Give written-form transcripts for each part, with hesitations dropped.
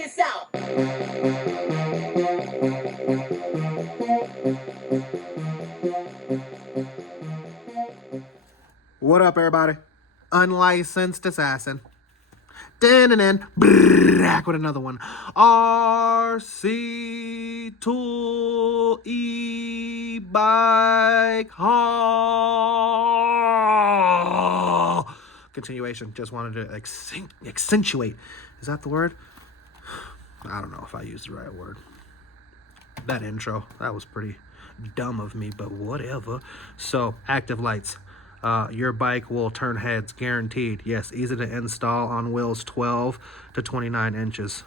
this out. What up, everybody? Unlicensed assassin. Dun-dun-dun. Back with another one. RC Tool E-Bike haul. Continuation. Just wanted to accentuate. Is that the word? I don't know if I used the right word. That intro, that was pretty dumb of me, but whatever. So, active lights. Your bike will turn heads, guaranteed. Yes, easy to install on wheels 12 to 29 inches.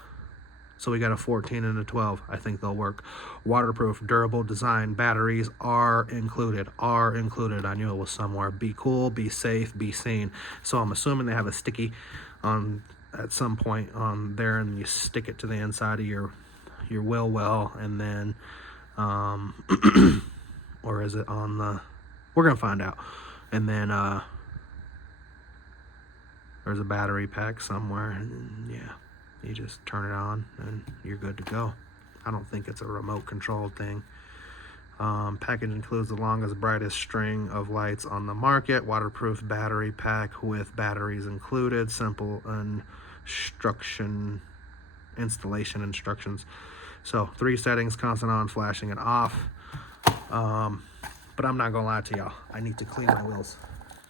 So we got a 14 and a 12. I think they'll work. Waterproof, durable design. Batteries are included. I knew it was somewhere. Be cool, be safe, be seen. So I'm assuming they have a sticky on at some point on there, and you stick it to the inside of your wheel well, and then or is it on the, we're gonna find out. And then there's a battery pack somewhere, and yeah, you just turn it on and you're good to go. I don't think it's a remote controlled thing. Package includes the longest, brightest string of lights on the market. Waterproof battery pack with batteries included. Simple installation instructions. So 3 settings: constant on, flashing, and off. But I'm not gonna lie to y'all, I need to clean my wheels.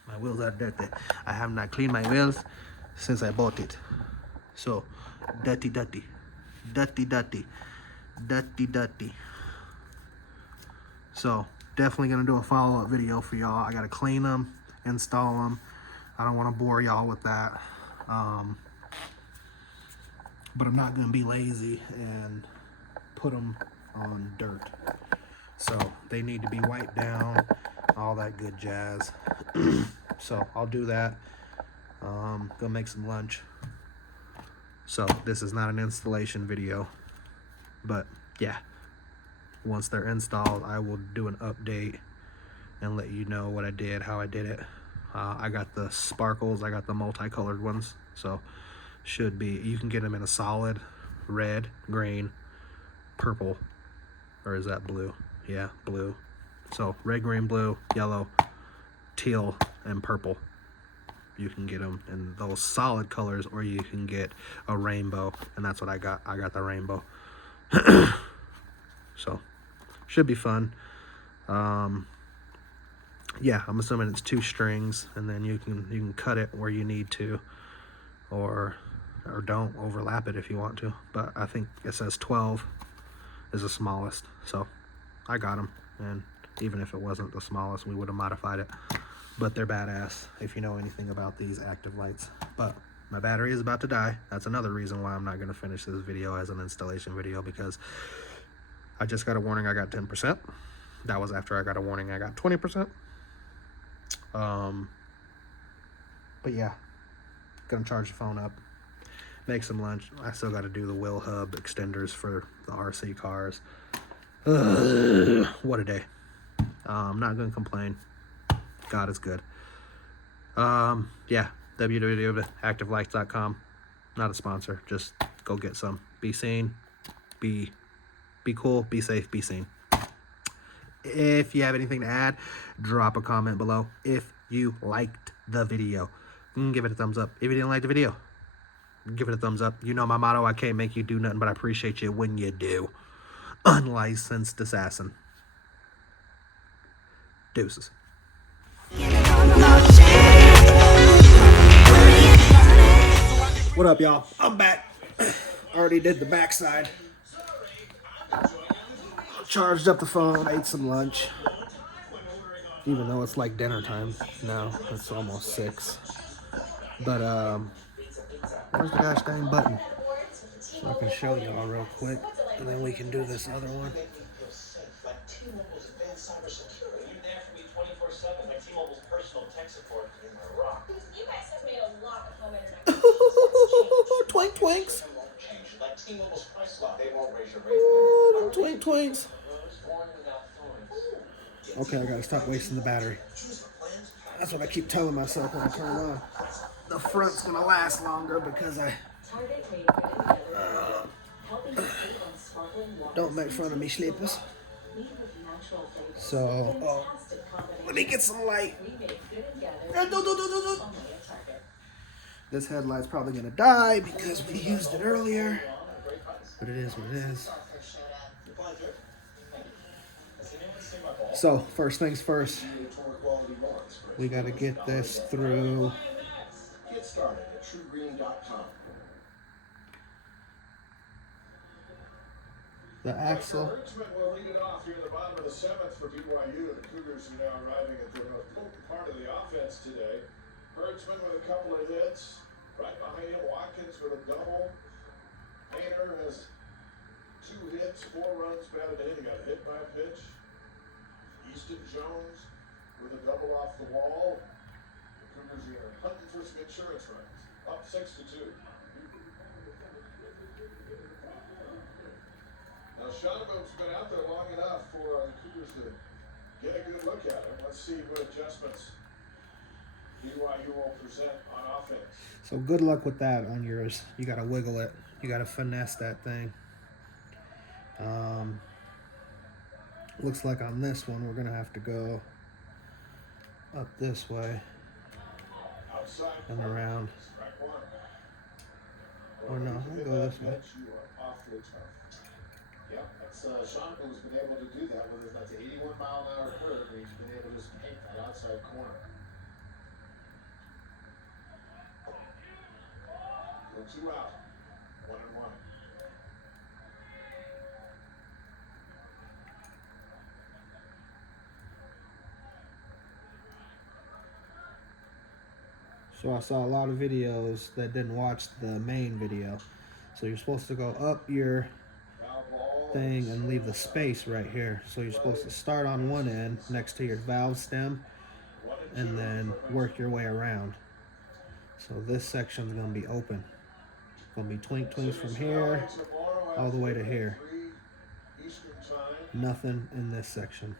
My wheels are dirty. I have not cleaned my wheels since I bought it. So dirty. So definitely gonna do a follow-up video for y'all. I gotta clean them, install them. I don't want to bore y'all with that, but I'm not gonna be lazy and put them on dirt. So they need to be wiped down, all that good jazz. So I'll do that. Go make some lunch. So this is not an installation video, but yeah, once they're installed, I will do an update and let you know what I did, how I did it. I got the sparkles, I got the multicolored ones, so should be, you can get them in a solid red, green, purple, or is that blue? Yeah, blue. So red, green, blue, yellow, teal, and purple. You can get them in those solid colors, or you can get a rainbow, and that's what I got. I got the rainbow. So should be fun. Yeah, I'm assuming it's 2 strings, and then you can cut it where you need to, or don't overlap it if you want to. But I think it says 12 is the smallest, so I got them, and even if it wasn't the smallest, we would have modified it. But they're badass if you know anything about these active lights. But my battery is about to die. That's another reason why I'm not going to finish this video as an installation video, because I just got a warning I got 10%. That was after I got a warning I got 20%. But yeah, gonna charge the phone up, make some lunch. I still got to do the wheel hub extenders for the RC cars. What a day. I'm not gonna complain. God is good. Yeah, www.activelights.com. Not a sponsor, just go get some. Be seen, be cool, be safe, be seen. If you have anything to add, drop a comment below. If you liked the video, give it a thumbs up. If you didn't like the video, give it a thumbs up. You know my motto, I can't make you do nothing, but I appreciate you when you do. Unlicensed assassin. Deuces. What up, y'all? I'm back. Already did the backside. Charged up the phone, ate some lunch. Even though it's like dinner time now. It's almost 6. But, where's the gosh dang button? So I can show y'all real quick, and then we can do this other one. 'Twinks. Ooh, them twinks. Okay, I gotta stop wasting the battery. That's what I keep telling myself when I turn it on. The front's gonna last longer because Don't make fun of me, sleepers. So, let me get some light. This headlight's probably gonna die because we used it earlier, but it is what it is. So, first things first, we gotta get this through. Get started at truegreen.com. The axle. Hertzman will lead it off here in the bottom of the seventh for BYU. The Cougars are now arriving at their most potent part of the offense today. Hertzman with a couple of hits. Right behind him, Watkins with a double. Painter has 2 hits, 4 runs batted in. He got hit by a pitch. Easton Jones with a double off the wall. The Cougars are hunting for some insurance runs. Up 6-2. Now, Shoneboom's been out there long enough for the Cougars to get a good look at him. Let's see what adjustments BYU will present on offense. So good luck with that on yours. You got to wiggle it. You got to finesse that thing. Looks like on this one we're going to have to go up this way and around. Or no, I'll go this way. Yep, Shoneboom's been able to do that with that's an 81-mile-an-hour curve, and he's been able to just paint that outside corner. So 2 out, 1-1. So I saw a lot of videos that didn't watch the main video. So you're supposed to go up your thing and leave the space right here. So you're supposed to start on one end next to your valve stem and then work your way around. So this section's going to be open. It's going to be twinks from here all the way to here. Nothing in this section.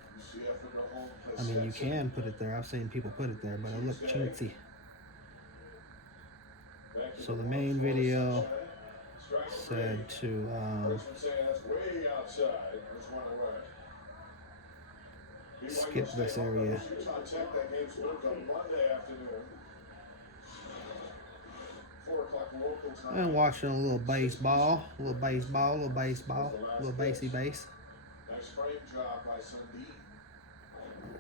I mean, you can put it there. I've seen people put it there, but it looked chintzy. So the main video said to skip this area and watching a little baseball, a little bassy bass. Nice frame job by Sundin.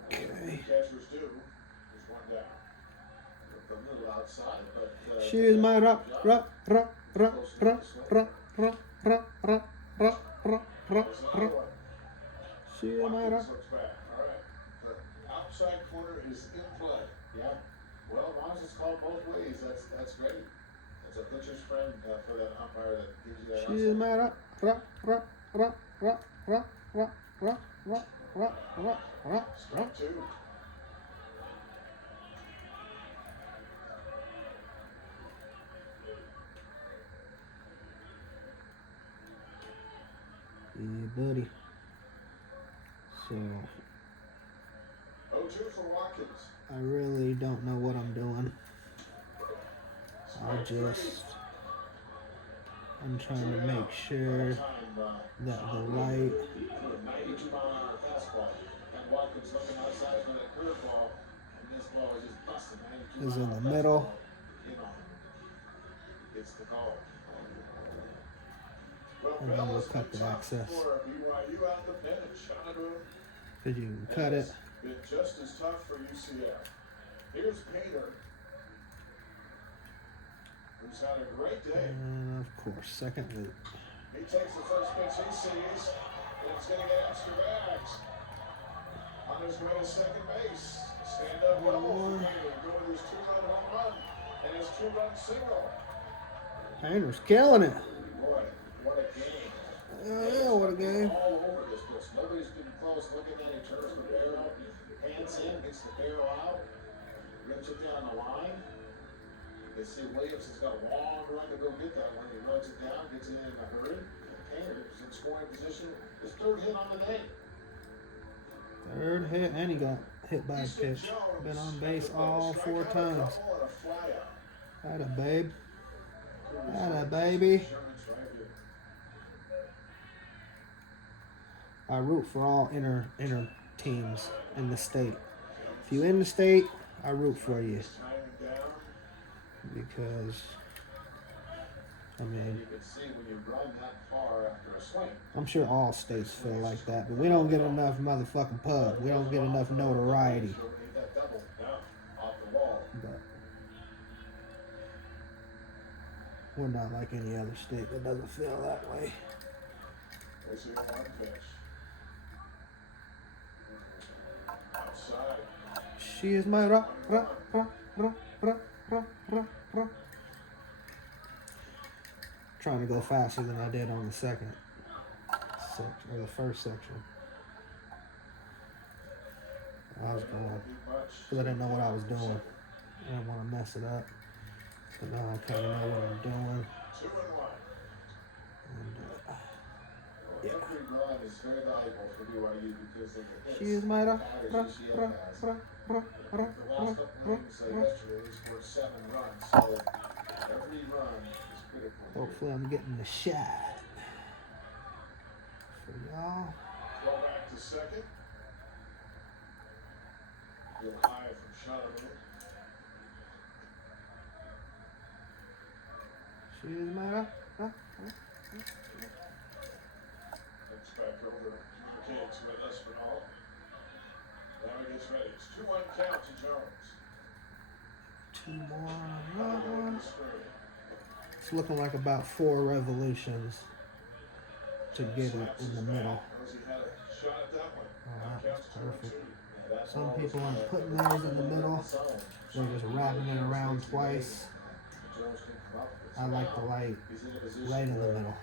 Okay. Catchers do. There's one down. A little outside, but she's my rock. She's my rock. All right. The outside corner is in play. Yeah. Well, as long as it's called both ways, that's great. That's a pitcher's friend for that umpire that gives you that. She's my rock. Strike 2. Yeah, buddy. So 0-2 for Watkins. I really don't know what I'm doing. I'm trying to make sure that the light is in the middle. And then we'll cut the excess. Because you can cut it. Been just as tough for UCF. Here's Painter, who's had a great day. And of course, second loop. He takes the first pitch he sees, and it's going to get extra bags. On his way to second base. Stand up double for Painter. Go with his 2-run home run and his 2-run single. Painter's killing it. Boy, what a game. Yeah, what a game. All over this place. Nobody's been close. Look at that. He turns the barrel, hands in, gets the barrel out, rips it down the line. They see Williams has got a long run to go get that one. He runs it down, gets it in a hurry. Painter is in scoring position. His 3rd hit on the day. 3rd hit, and he got hit by a pitch. Been on base all 4 times. Atta babe. Atta baby. I root for all inner teams in the state. If you in the state, I root for you. Because, I mean, you can see when you run that far after a swing. I'm sure all states feel like that, but we don't get enough motherfucking pub. We don't get enough notoriety. But we're not like any other state that doesn't feel that way. She is my ra. Trying to go faster than I did on the second section, or the first section. I was going, because I didn't know what I was doing. I didn't want to mess it up. So now I kind of know what I'm doing. And, yeah. She is my ra. Hopefully I'm getting the shot for y'all. Go back to second. Go high from shot. She is my ra. Looks back over. Communicates with us for all. Now he gets ready. It's 2-1 count to Jones. 2 more on that one. It's looking like about 4 revolutions to get it in the middle. Oh, that's perfect. Some people aren't putting theirs in the middle. They're just wrapping it around twice. I like the light right in the middle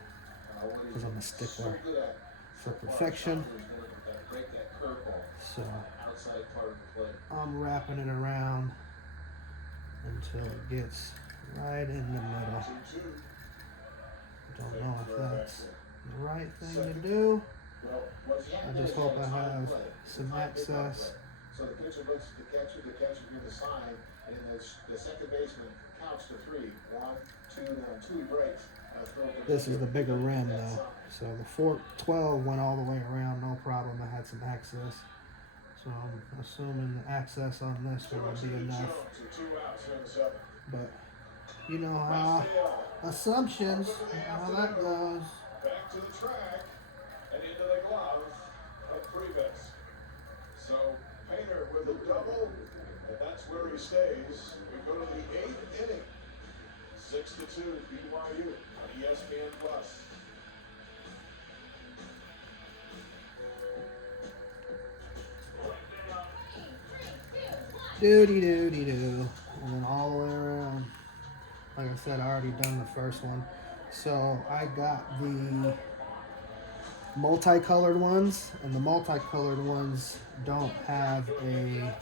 because I'm a stickler for perfection. So I'm wrapping it around until it gets right in the middle. Don't know if that's the right thing to do. I just hope I have some access. So the pitcher looks at the catcher gives a sign, and the second baseman counts to 3. 1, 2, and 2 breaks. This is the bigger rim though. So the 12 went all the way around, no problem. I had some access. So I'm assuming the access on this one will be enough. But you know how assumptions, how that goes. Back to the track and into the glove of Priebus. So Painter with a double, and that's where he stays. We go to the 8th inning. 6-2 BYU on ESPN Plus. Doody-doody-doo. And then all the way around. Like I said, I already done the first one. So I got the multicolored ones, and the multicolored ones don't have a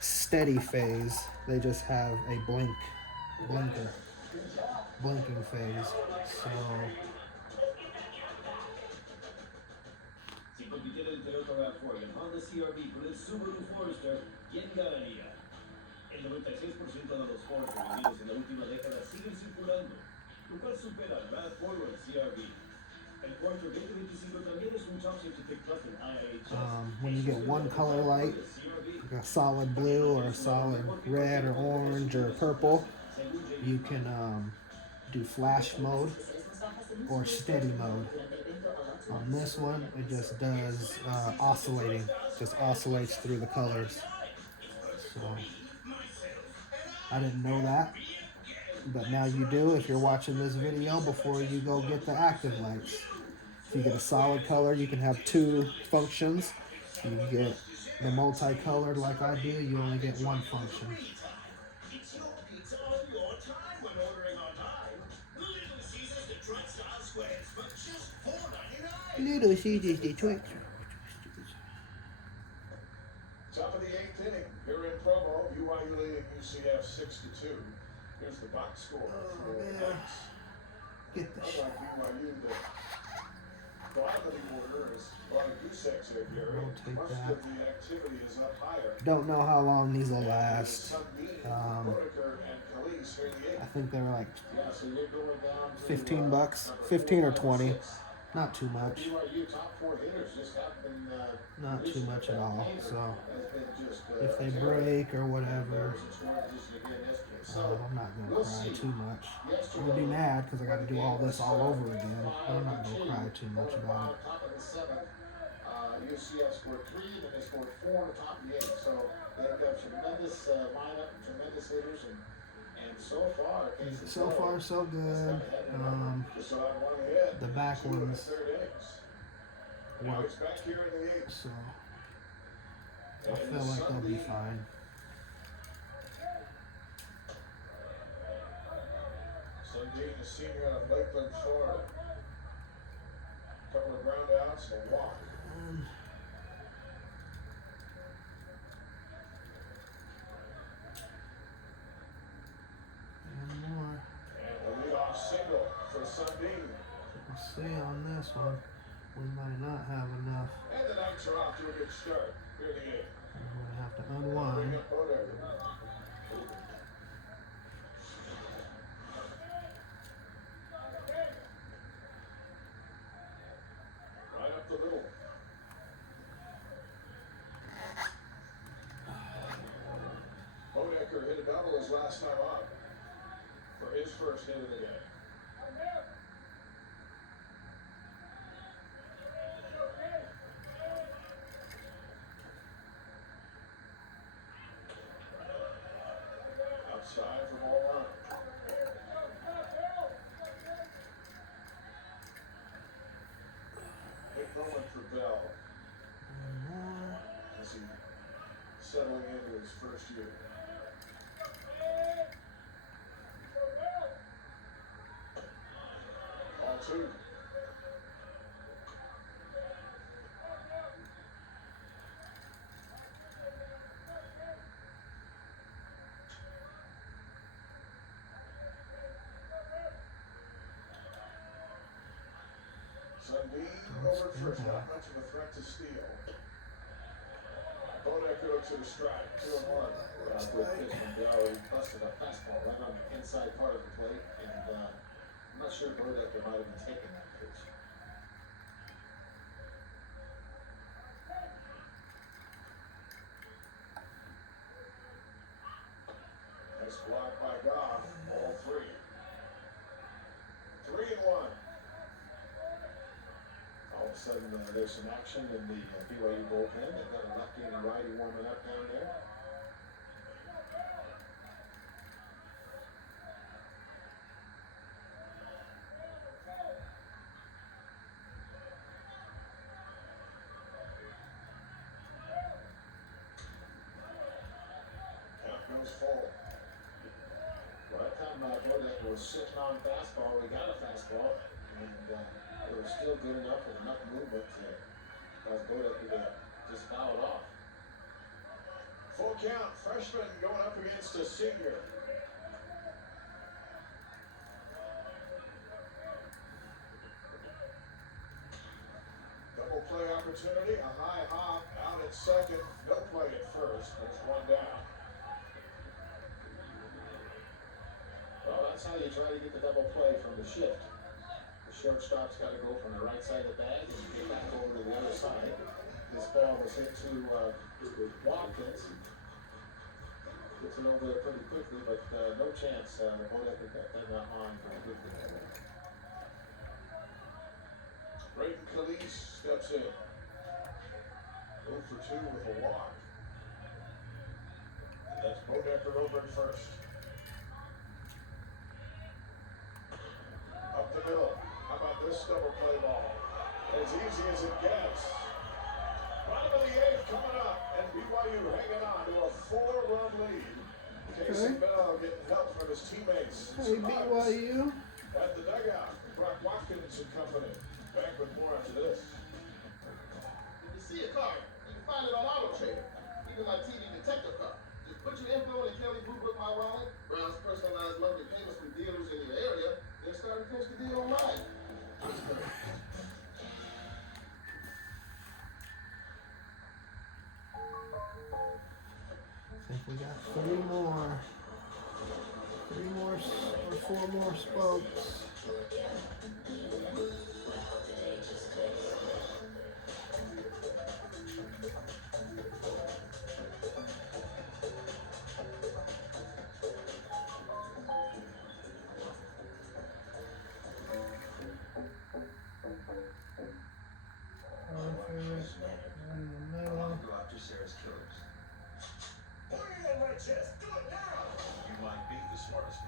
steady phase. They just have a blinking phase. So Si compitiera el Toyota RAV4 y el Honda CR-V con el Subaru Forester, ¿quién ganaría? El 96% de los Forester vendidos en la última década siguen circulando, lo cual supera al RAV4 o el CR-V. El Forester 2025 también es un top safety pick plus en IIHS. when you get one color light, like a solid blue or a solid red or orange or purple, you can do flash mode or steady mode. On this one, it just does oscillating, just oscillates through the colors. So I didn't know that, but now you do if you're watching this video before you go get the active lights. If you get a solid color, you can have 2 functions. If you get the multicolored like I do, you only get 1 function. Little Caesars Detroit. Top of the 8th inning here in Provo, BYU leading UCF 6-2. Here's the box score. Get the shot. Unlike BYU, the bottom of the order is a lot of goose eggs there, Gary. I'll take Most that. of the activity is up higher. Don't know how long these will last. I think they were like $15, 15 or 20. Not too much. BYU top 4 hitters just haven't been. Not too much at all. So Has been just, if they terrible. break or whatever, Embarrassing scoring position again yesterday. So I'm not gonna we'll cry see. too much. I'm Yesterday, gonna be mad because I got to do all this all over again, but I'm not 5-2, gonna cry too much going about on it. top of the 7th. UCF scored 3, then they scored 4 in the top of the 8th. So they've got tremendous lineup, tremendous hitters, and so far, So far, so good. just so I'm 1 ahead. The back 2 in the ones 3rd innings. Now work, it's back here in the 8th. so I feel like they'll be fine. Sundin, the senior out of Lakeland, Florida. Couple of ground outs and a walk. And more. And the leadoff single for Sundin. We'll see on this one. We might not have enough. And the Knights are off to a good start here in the 8th. I'm gonna have to Bring unwind. up Bodecker. Right up the middle. Bodecker hit a double his last time up for his first hit of the day. Outside for ball 1. Hit going for Bell More. as he settling into his first year. Ball 2. Sundin over at first, not much of a threat to steal. Bodecker looks at a strike, 2-1. Good pitch from Bell. He busted a fastball right on the inside part of the plate, and I'm not sure Bodecker might have been taking that pitch. Nice block by Goff, ball 3. 3-1. All of a sudden, there's some action in the BYU bullpen. They've got a lefty and a righty warming up down there. Count goes full. Well, that time Bodecker was sitting on fastball. He got a fastball, and it was still good enough with enough movement to cause Bodecker to just foul it off. Full count, freshman going up against a senior. Double play opportunity, a high hop out at second, no play at first, there's 1 down. Well, that's how you try to get the double play from the shift. The shortstop's got to go from the right side of the bag and get back over to the other side. This ball was hit to Watkins. Gets it over there pretty quickly, but no chance. Bodecker got that on pretty quickly. Braden Calise steps in. 0 for 2 with a walk. And that's Bodecker over at first. Up the middle. How about this double play ball? As easy as it gets. Bottom of the 8th coming up, and BYU hanging on to a 4-run lead. Casey Bell getting help from his teammates. Hey, BYU. At the dugout, Brock Watkins and company. Back with more after this. If you see a car, you can find it on Auto Trader. Even my TV detector car. Just put your info in the Kelly Blue Book My Wallet, browse personalized monthly payments from dealers in your area, then start to catch the deal online. I think we got 3 more. 3 more or 4 more spokes.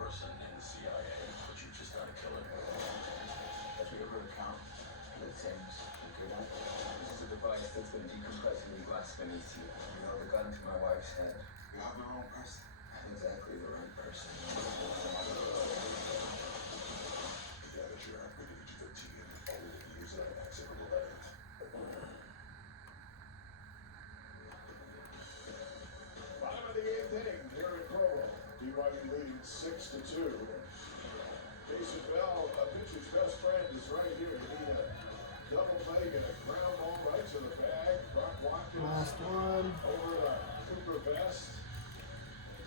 person in the CIA, but you just got a killer. Have you ever account for the things you're good at? This is a device that's been decompressing the glass beneath you. You know, the gun to my wife's head. You have the wrong person. Exactly the right person. Yeah, that you're upgraded to 13 and only use that accidental evidence. Bottom of the eighth inning here in Provo. BYU leading 6-2. Jason Bell, a pitcher's best friend, is right here. He need a double play, get a ground ball right to the bag. Brock Watkins Last one. over to Cooper Best.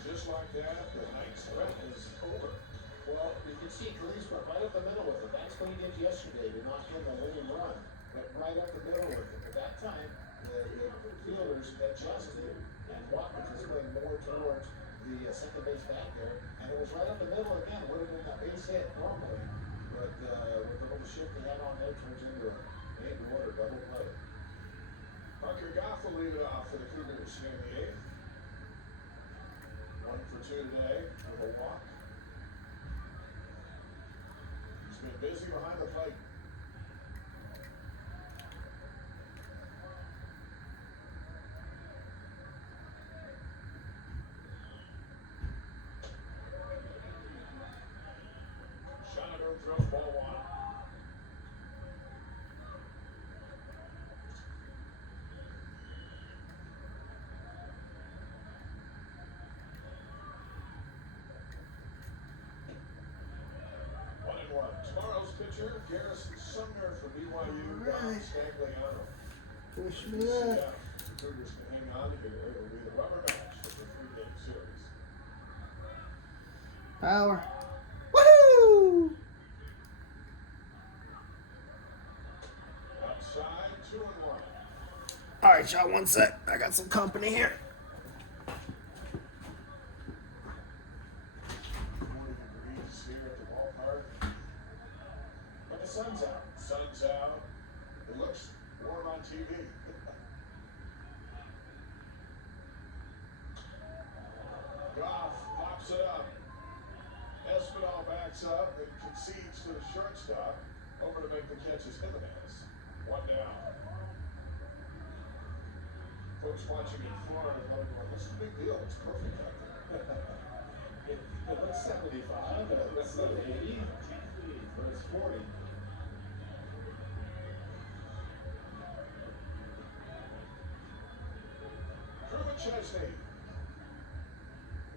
Just like that, the ninth threat is over. Well, you can see Cleese went right up the middle with it. That's what he did yesterday to knock in the winning run. Went right up the middle with it. But that time, the fielders adjusted, and Watkins was playing more towards the second base back there, and it was right up the middle again. Would have been a base hit normally, but with the little shift they had on there, turns into a made-to-order double play. Parker Goff will lead it off for the Cougars here in the eighth. 1 for 2 today with a walk. He's been busy behind the plate. Shotgun throws ball one. Tomorrow's pitcher, Garrison Sumner from BYU, Don Stagliano. Push me Yeah, up. the Cougars can hang on here. It'll be the rubber match of the 3-game series. Power. Woohoo! Outside, 2-1. All right, y'all, one sec. I got some company here. 40 degrees here at the ballpark. But the sun's out. Sun's out. It looks warm on TV. Goff pops it up. Espinal backs up and concedes to the shortstop. Over to make the catch is Jimenez. 1 down. Folks watching in Florida probably going, what's the big deal? It's perfect out there. it looks 75, and it looks 80, but it's 40. Drew McChesney.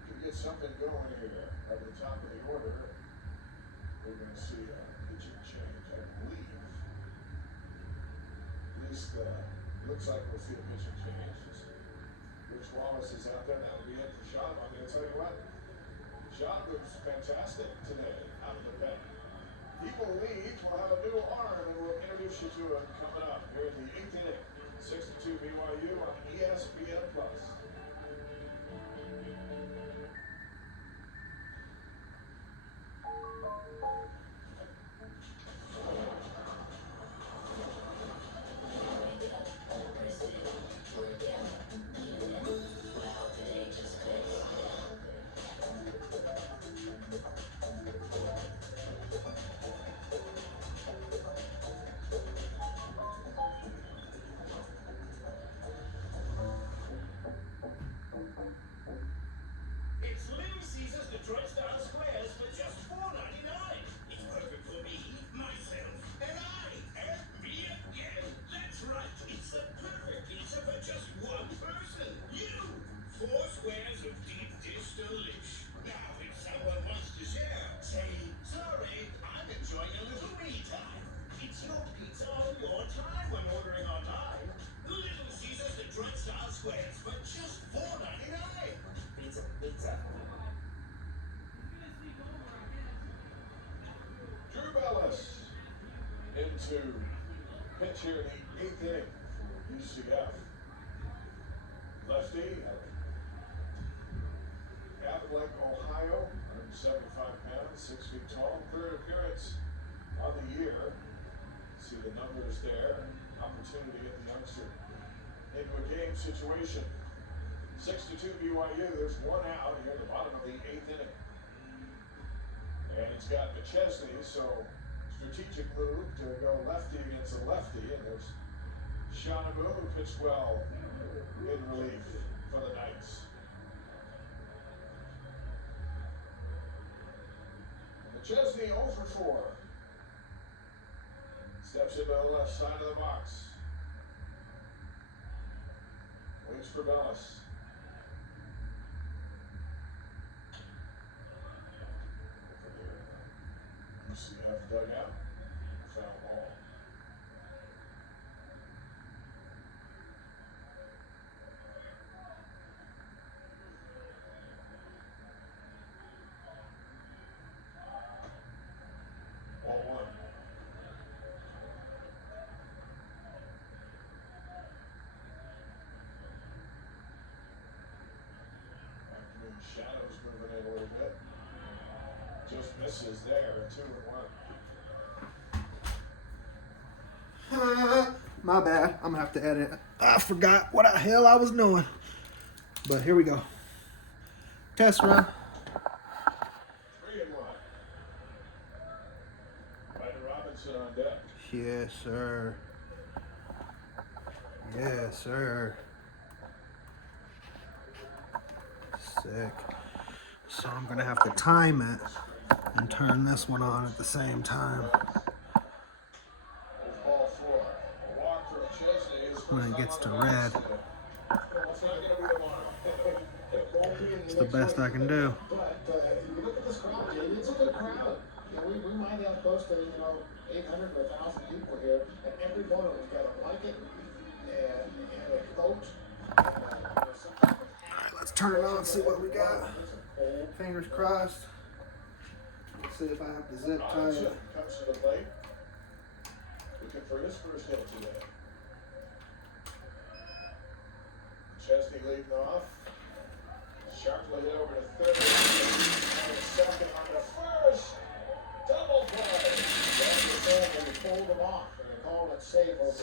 Could get something going here at the top of the order. We're going to see a pitching change, I believe. At least looks like we'll see a pitching change. Rich Wallace is out there. That'll be it for Schaub. I'm going to tell you what. Schaub was fantastic today out of the pen. He believes we'll have a new arm, and we'll introduce you to it coming up here in the 8th inning. 6-2 BYU on ESPN+. It's Little Caesars Detroit Style Squares for just $4.99. It's perfect for me, myself, and I. And me again. That's right. It's the perfect pizza for just one person. You. 4 squares of deep dish delish. Now, if someone wants to share, say, sorry, I'm enjoying a little me time. It's your pizza on your time when ordering online. Little Caesars Detroit Style Squares for just $4.99. Pizza. Drew Bellis into pitch here in the 8th inning for UCF. Lefty out of Lake Ohio, 175 pounds, 6 feet tall. 3rd appearance on the year. See the numbers there. Opportunity at the youngster into a game situation. 6-2 BYU. There's 1 out here at the bottom of the 8th inning. he's got McChesney, so strategic move to go lefty against a lefty, and there's Shanamu, who pitched well in relief for the Knights. McChesney 0 for 4. Steps into the left side of the box. Waits for Bellis. UCF dugout. Foul ball. Ball one. Afternoon shadows moving in a little bit. Just misses there, 2-1. My bad. I'm gonna have to edit. I forgot what the hell I was doing. But here we go. Test run. 3-1. Ryder Robinson on deck. Yes, sir. Yes, sir. Sick. So I'm gonna have to time it and turn this one on at the same time Ball 4. A walk for McChesney. when it gets to red. It's not going to be tomorrow. It's the best I can do. But if you look at this crowd, Jay, it's a good crowd. You know, we might have close to 800 to 1,000 people here, and every one of them's got a blanket and a coat. Alright, let's turn it on and see what we got. Fingers crossed. Let's see if I have to zip tie Robinson it. comes to the plate, looking for his first hit today. Chesney leading off. Sharply over to third. And second on the first. Double play. That's the thing when you pulled them off. And they call it safe. That's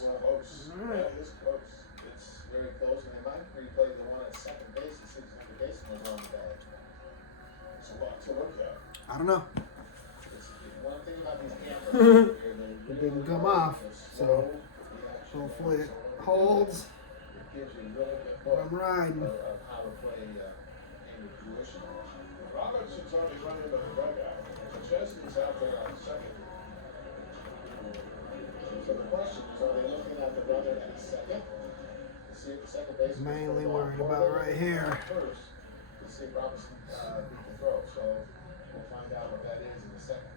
close. Alright. That is close. It's very close, and they might replay the one at second base and see if second baseman was on the bag. It's a lot to look at. I don't know. It's one thing about these cameras. It didn't come off, so hopefully it holds It gives you a really good while look I'm riding. of how to play into fruition. Robinson's already run into the dugout. McChesney's out there on second. So the question is, are they looking at the runner at second? To see if the second baseman Mainly throws worried off, or about they're right looking here. at first to see if Robinson can throw. So we'll find out what that is in a second.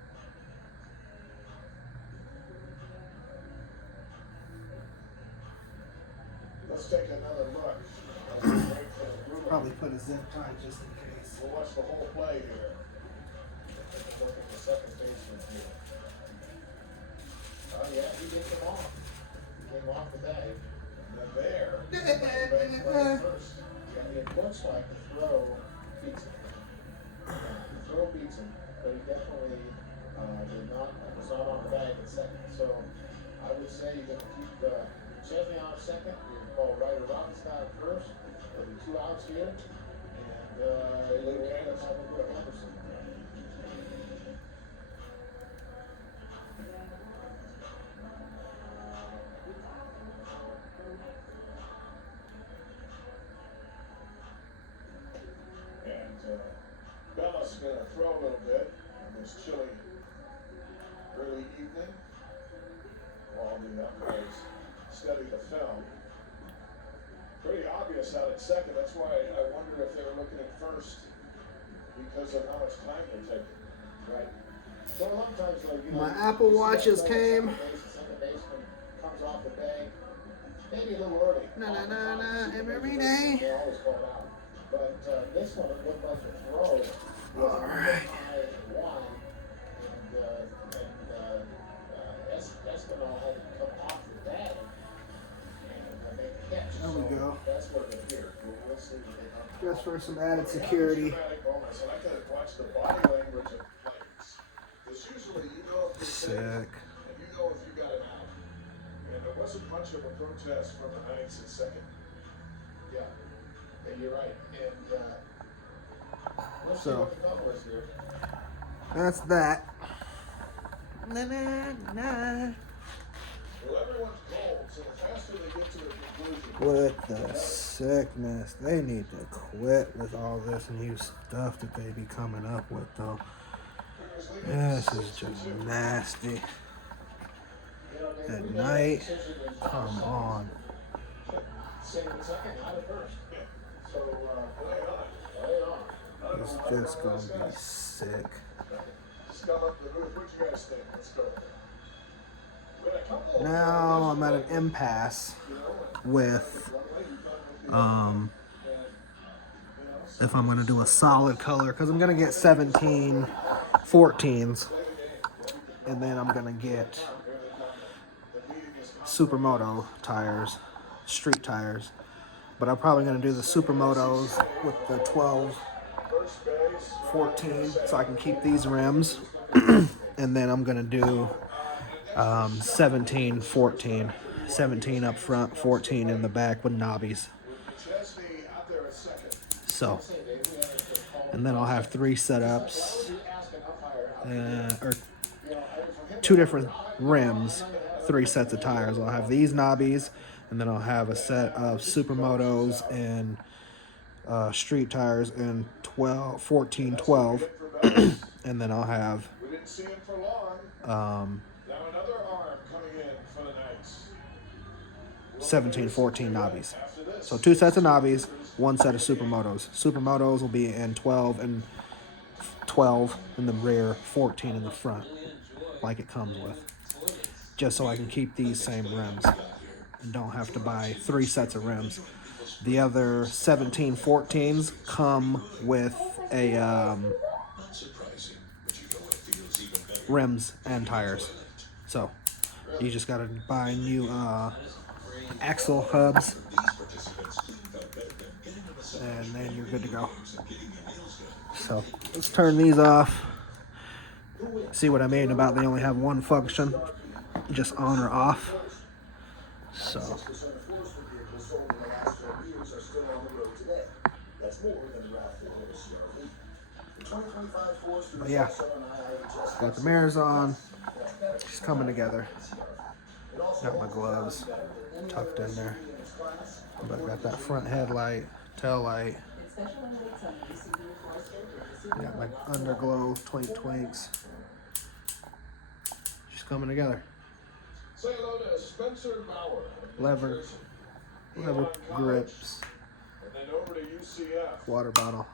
Let's take another look. As we wait for the blue Probably line. put a zip tie just in case. We'll watch the whole play here. Look at the second baseman here. Oh yeah, he did come off. He came off the bag. And then there. First. Yeah, it looks like the throw beats him. The throw beats him, but he definitely was not on the bag at second. So I would say you're going to keep Chesney on second. You're going to call Ryder Robinson out first. There'll be 2 outs here. And we'll have a good Henderson. And Bella's going to throw a little bit on this chilly early evening while the umpires study the film. Pretty obvious out at second. That's why I wonder if they were looking at first because of how much time they're taking. Right. So a lot of times, My Apple Watches came. Second baseman comes off the bag, maybe a little early. Every day. They're always called out. But this one, it looked like the throw was All right. high and wide, and Espinal had to come off the bag and make a catch. There we go. That's what it appeared. We'll see. Just for some added security. Dramatic moments, and I could have watched the body language of players. And you know if you got him out. And there wasn't much of a protest from the Knights in second. Yeah. And you're right. And let's see So what the number is here. that's that. Na, na, na. Well, everyone's cold, so the faster they get to a conclusion. With the sickness, they need to quit with all this new stuff that they be coming up with, though. This is just nasty. At night, come on. Save the second, not at first. So, play on. It's just gonna be sick. Scum up the roof. What you guys think? Let's go. Now I'm at an impasse with if I'm gonna do a solid color, because I'm gonna get 17 14s, and then I'm gonna get Supermoto tires, street tires, but I'm probably gonna do the Supermotos with the 12 14 so I can keep these rims. And then I'm gonna do 17 14, 17 up front, 14 in the back with knobbies. So, and then I'll have 3 setups, or 2 different rims, 3 sets of tires. I'll have these knobbies, and then I'll have a set of Supermotos and street tires in 12 14 12. And then I'll have Now another arm coming in for the Knights. 17 14 knobbies. So 2 sets of knobbies, 1 set of Supermotos. Supermotos will be in 12 and 12 in the rear, 14 in the front, like it comes with. Just so I can keep these same rims and don't have to buy 3 sets of rims. The other 17 14s come with a rims and tires. So you just gotta buy new axle hubs, and then you're good to go. So let's turn these off. See what I mean about they only have one function, just on or off. So but yeah, got the mirrors on. She's coming together. Got my gloves tucked in there. But I got that front headlight, tail light. Got my underglow twinks. She's coming together. Say hello to Spencer Bauer. Lever grips, And then over to UCF. water bottle,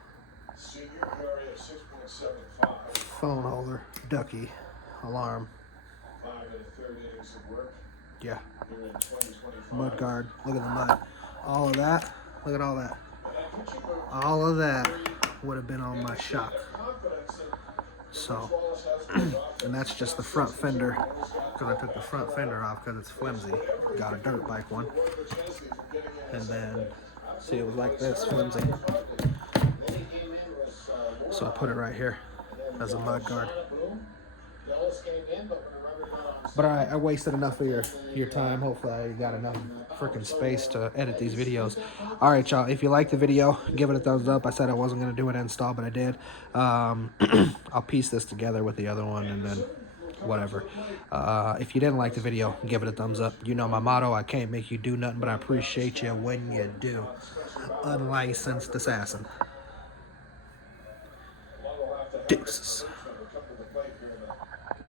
Senior area 6.75. phone holder, ducky, alarm. 5 1/3 innings of work Yeah, here in 2025. mud guard. Look at the mud. All of that. Look at all that. All of that would have been on my shock. So, and that's just the front fender, because I took the front fender off because it's flimsy. Got a dirt bike one. And then, see, it was like this, flimsy. So I put it right here as a mud guard. But I wasted enough of your time. Hopefully I got enough freaking space to edit these videos. Alright, y'all, if you like the video, give it a thumbs up. I said I wasn't going to do an install, but I did. I'll piece this together with the other one and then whatever. If you didn't like the video, give it a thumbs up. You know my motto, I can't make you do nothing, but I appreciate you when you do. Unlicensed assassin. Deuces.